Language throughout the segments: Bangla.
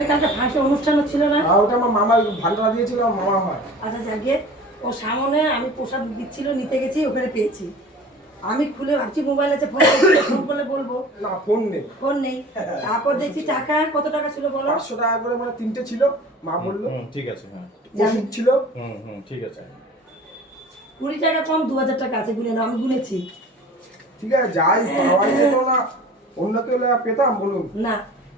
কালকে ফাঁসে অনুষ্ঠান ছিল না? ওটা আমার মামা ভান্ডারা দিয়েছিল, আমার মামা হয়। আচ্ছা যাকে ও সামনে আমি প্রসাদ দিচ্ছিল, নিতে গেছি, ওখানে পেয়েছি। আমি খুলে ভাবছি মোবাইল আছে, ফোন করলে বলবো, না ফোন নেই, ফোন নেই। তারপর দেখছি টাকা, কত টাকা ছিল বলো? 500 টাকা করে, মানে 3টে ছিল, মা বললো। ঠিক আছে, হ্যাঁ ওষুধ ছিল। ঠিক আছে। 20 টাকা কম 2000 টাকা আছে, গুনে নাও, আমি গুনেছি। ঠিক আছে, যাই পাওয়াই যেত না, অন্য তো পেতাম বলুন না,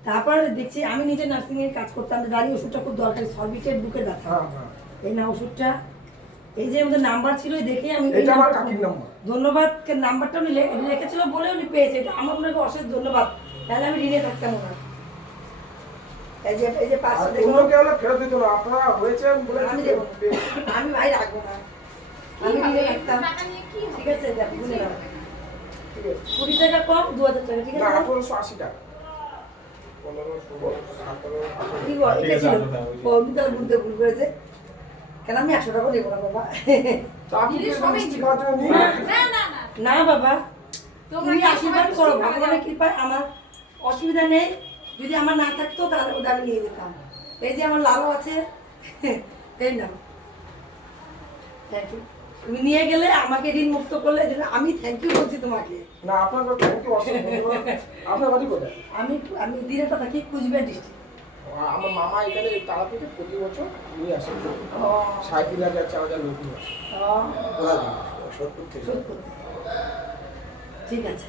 তারপরে দেখছি আমি নিজে নার্সিং এর কাজ করতাম, গাড়ি ওষুধটা খুব দরকারি, সর্বিটের বুকে ব্যথা। হ্যাঁ হ্যাঁ, এই না ওষুধটা, এই যে আমাদের নাম্বার ছিল, দেখে আমি এটা আমার কাকির নাম্বার। ধন্যবাদ নাম্বারটা উনি রেখেছিল বলে উনি পেয়েছে, এটা আমার মনে হয় অশেষ ধন্যবাদ, তাহলে আমি ঋণে থাকতাম না। এই যে পাঁচশো আর দেখুন, অন্য কেউ হলে ফেরত দিত না, আপনারা হয়েছেন বলে আমি দেবো, আমি ভাই রাখবো না, আমি ঋণে থাকতাম। ঠিক আছে, দেখো গুনে নাও। ঠিক আছে, 20 টাকা কম 2000 টাকা, ঠিক না আছে? 1880 টাকা, 15, 16, 17, কি বল, ঠিক এটা আছে, ছিল আপনার ওই যে- ও আমি তাহলে বুঝতে ভুল করেছে, কেন আমি 100 টাকা দেবো না বাবা। তা আপনি কি মিষ্টি খাওয়ার জন্য নিয়ে না, আসেন? না বাবা, তুমি আশীর্বাদ করো, ভগবানের কৃপায় আমার অসুবিধা নেই। যদি আমার না থাকতো তাহলে ওটা আমি নিয়ে যেতাম। এই যে আমার লালু আছে, এই নাও, থ্যাংক ইউ। তুমি নিয়ে গেলে আমাকে ঋণ মুক্ত করলে, যেটা আমি থ্যাংক ইউ বলছি তোমাকে। না আপনার তো থ্যাংক ইউ, অসংখ্য ধন্যবাদ। আপনার বাড়ি কোথায়? আমি দিনেটা থাকি কুচবিহার ডিস্ট্রিক্ট। আমার মামা এখানে তারাপীঠে প্রতি বছর নিয়ে আসেন, সাইকেল হাজার 4,000 লোক নিয়ে আসে। সত্তর থেকে। ঠিক আছে,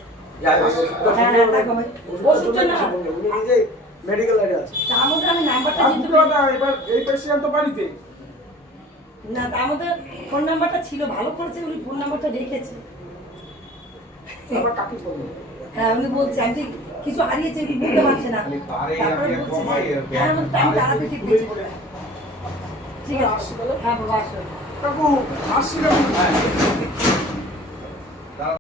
মেডিকেল লাইনে আছে। তার মধ্যে আমি নাম্বারটা আর দিতে দুটো কথা, এবার এই পেশেন্ট তো বাড়িতে। না, আমাদের ফোন নাম্বারটা ছিল, ভালো করেছে উনি ফোন নাম্বারটা রেখেছে। আমার কাকি ফোন নেই। হ্যাঁ উনি বলছে আমি যে কিছু হারিয়েছে, উনি বলতে পারছে না, তারপরে বলছে যে, হ্যাঁ আমি তাড়াতাড়ি ঠিক পেয়েছি বলে। ঠিক আছে, হ্যাঁ বাবা আসো। কাকু আসছি না।